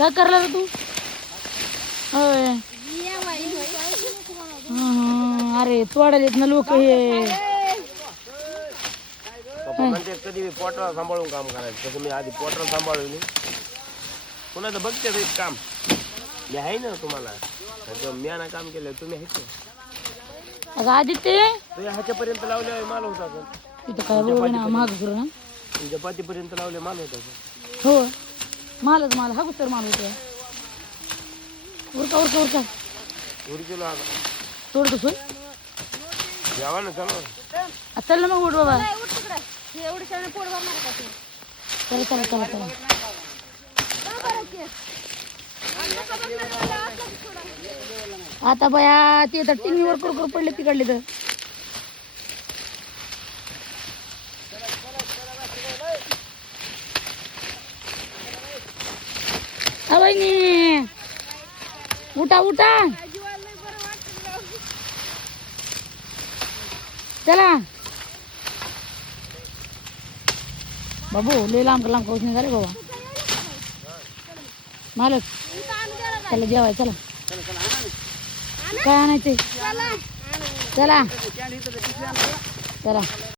काय करला तू? होय. अरे तोडायला येत ना लोक हे. कधी मी पोटाला सांभाळून काम करायचं? तसं मी आधी पोटाला सांभाळून कुणाचं बघते काम. मी आहे ना तुम्हाला. मी ना काम केलं तुम्ही अगं आदित्य. तुझ्या ह्याच्यापर्यंत लावले माल होता तुमच्या पातीपर्यंत लावले माल होता हो मालच माल. हा तर माल होतो उरका उरका उरका. तोडतो सोय चला. चल ना मग उठ बाबा. चला चला चला चला. आता बया ते तर टिन्नीवर कर कर पडले तिकडले तर. हा बहिणी उठा उठा। चला। बाबू लय लांब लांब पाऊस निघाले बाबा मालक। चला जेवाय चला। काय आणायचंय चला। चला।